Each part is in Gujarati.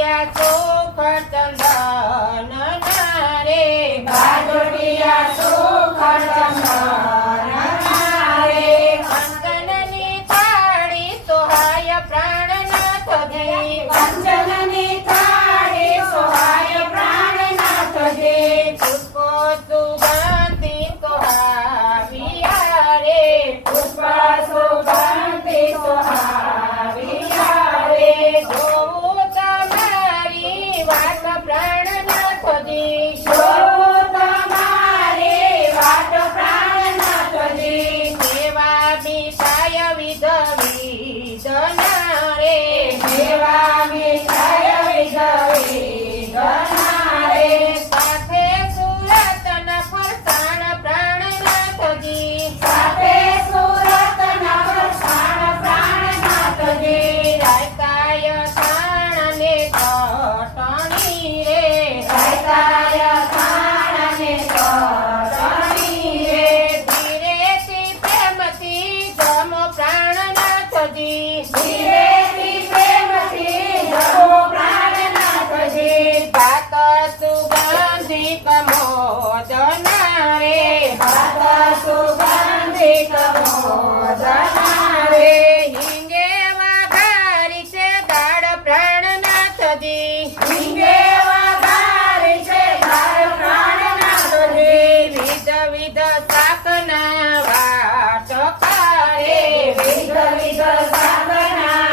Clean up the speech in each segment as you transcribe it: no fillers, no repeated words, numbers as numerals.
બાજોટિયા સુખ ચંદન નારે, બાજોટિયા સુખ ચંદન નારે, કંચનની થાળી સોહાય પ્રાણનાથજી, કંચનની થાળી સોહાય પ્રાણનાથજી, પુષ્પો સુગંધી સોહાવિયા રે, પુષ્પ સુગંધી સોહાવિયા રે, જોવું તમારી વાત પ્રાણનાથજી, જોવું તમારી વાટ પ્રાણનાથજી, સેવા બિસાય વિધ વિધના રે, સેવા વિષય વિધવી ગણારે, સાથે સુરતના ફરસાણ પ્રાણનાથજી, સાથે સુરતના ફરસાણ પ્રાણનાથજી, રાયકાય થાણને કટણી રે, રાયતાય થાણને કટણી રે, ધીરેથી પ્રેમથી જમો પ્રાણનાથજી, ધીરેથી પ્રેમથી જમો પ્રાણનાથજી, ભાત સુગંધી કમોદના રે, ભાત સુગંધિક મોદનારે, હિંગે વઘારી છે દાળ પ્રાણનાથજી, હિંગે વઘારી છે દાળ પ્રાણનાથજી, વિધ વિધ શાકના વાટકા રે, વિધ વિધ શાકના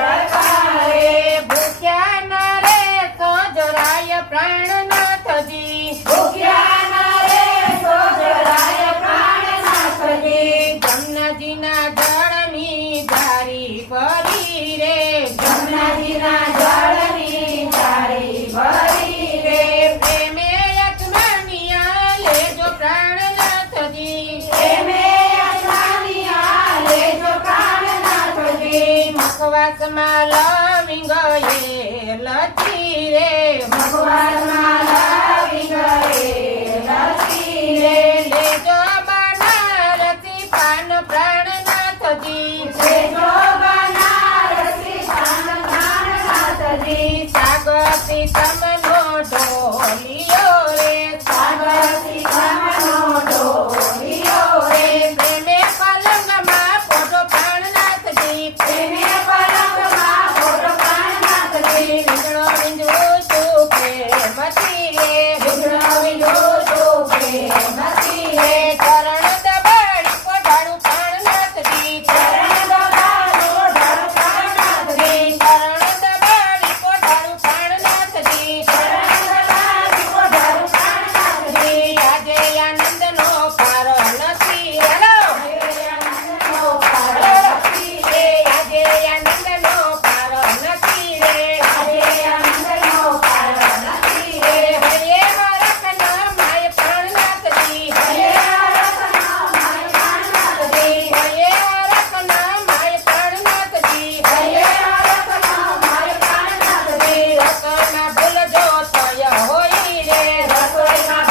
વાટકારે, ભૂખ્યા ન રે તો જરાય પ્રાણનાથજી, ભૂખ્યા ન રે સો જરાય પ્રાણનાથજી, જમનાજીના જળની ધારી ભરી રે, જમનાજીના જળની ધારી ભરી રે, પ્રેમે યજમાનિયા લેજો પ્રાણનાથજી, પ્રેમે અજમાનિયા લેજો પ્રાણનાથજી, મુખવાસમાં લવિંગ એ લચી રે, ભગવાનમાં લાવી ગયે લસી રે, લેજો બનારસી પાન પ્રાણનાથજી, લેજો બનારસી પાન પ્રાણનાથજી, સાગરથી તમનો ઢોલિયો રે, સાગરથી તમનો ઢોલિયો રે, પ્રેમે પલંગમાં પોઢો પ્રાણનાથજી, પ્રેમે પલંગમાં ફોટો પ્રાણનાથજી, વીજળો વીંજળું છું પ્રેમથી રે, વિઘ્ન વિધો તો પ્રેમથી રે, ચરણ દબાડી પોઢાડું પ્રાણનાથજી, ચરણ દબાવો ધર પ્રાણનાથજી, ચરણ દબાડી પોઢાડું પ્રાણનાથજી, ચરણ દબાવો ધર પ્રાણનાથજી, આજે આનંદનો પાર નથી હેલો, આનંદનો પાર નથી રે, આજે આનંદનો પાર નથી રે, આજે આનંદનો પાર નથી રે, હરે વરખના my પ્રાણનાથજી, Hare Ratna my પ્રાણનાથજી, Hare વરખના my પ્રાણનાથજી, Hare Ratna my પ્રાણનાથજી, રસોઈમાં ભૂલજો તય હોય રે, રસોઈમાં